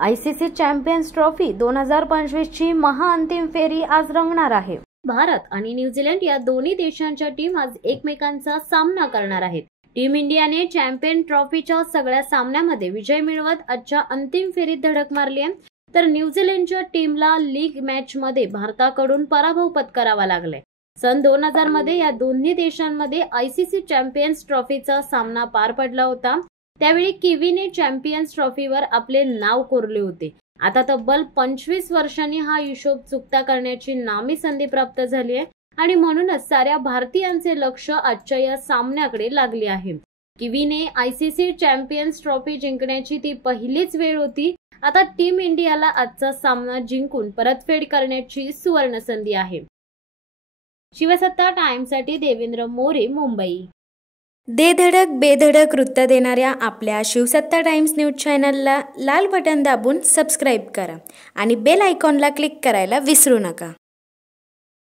ICC champions trophy 2025 ची महाअंतिम फेरी आज रंगणार आहे। भारत आणि न्यूझीलंड या दोन्ही देशांच्या टीम आज एकमेकांचा सामना करणार आहेत। टीम इंडियाने चॅम्पियन ट्रॉफीच्या सगळ्या सामन्यांमध्ये विजय मिळवत आजच्या अंतिम फेरीत धडक मारली आहे, तर न्यूझीलंडच्या टीमला लीग मॅचमध्ये भारताकडून पराभव पत्करावा लागलाय। सन 2000 मध्ये या दोन्ही देशांमध्ये आयसीसी चॅम्पियन्स ट्रॉफीचा सामना पार पडला होता। त्यावेळी किवीने चॅम्पियन्स ट्रॉफीवर आपले नाव कोरले होते। आता तब्बल 25 वर्षांनी हा हिशोब चुकता करण्याची नामी संधी प्राप्त झाली आहे आणि म्हणूनच साऱ्या भारतीयांचे लक्ष आजच्या या सामन्याकडे लागले आहे। किवीने आयसीसी चॅम्पियन्स ट्रॉफी जिंकण्याची ती पहिलीच वेळ होती। आता टीम इंडियाला आजचा सामना जिंकून परतफेड करण्याची सुवर्ण संधी आहे। शिवसत्ता टाइम्ससाठी देवेंद्र मोरे, मुंबई। दे धडक बेधडक वृत्त देणाऱ्या आपल्या शिवसत्ता टाइम्स न्यूज चॅनलला लाल बटन दाबून सबस्क्राईब करा आणि बेल आयकॉनला क्लिक करायला विसरू नका।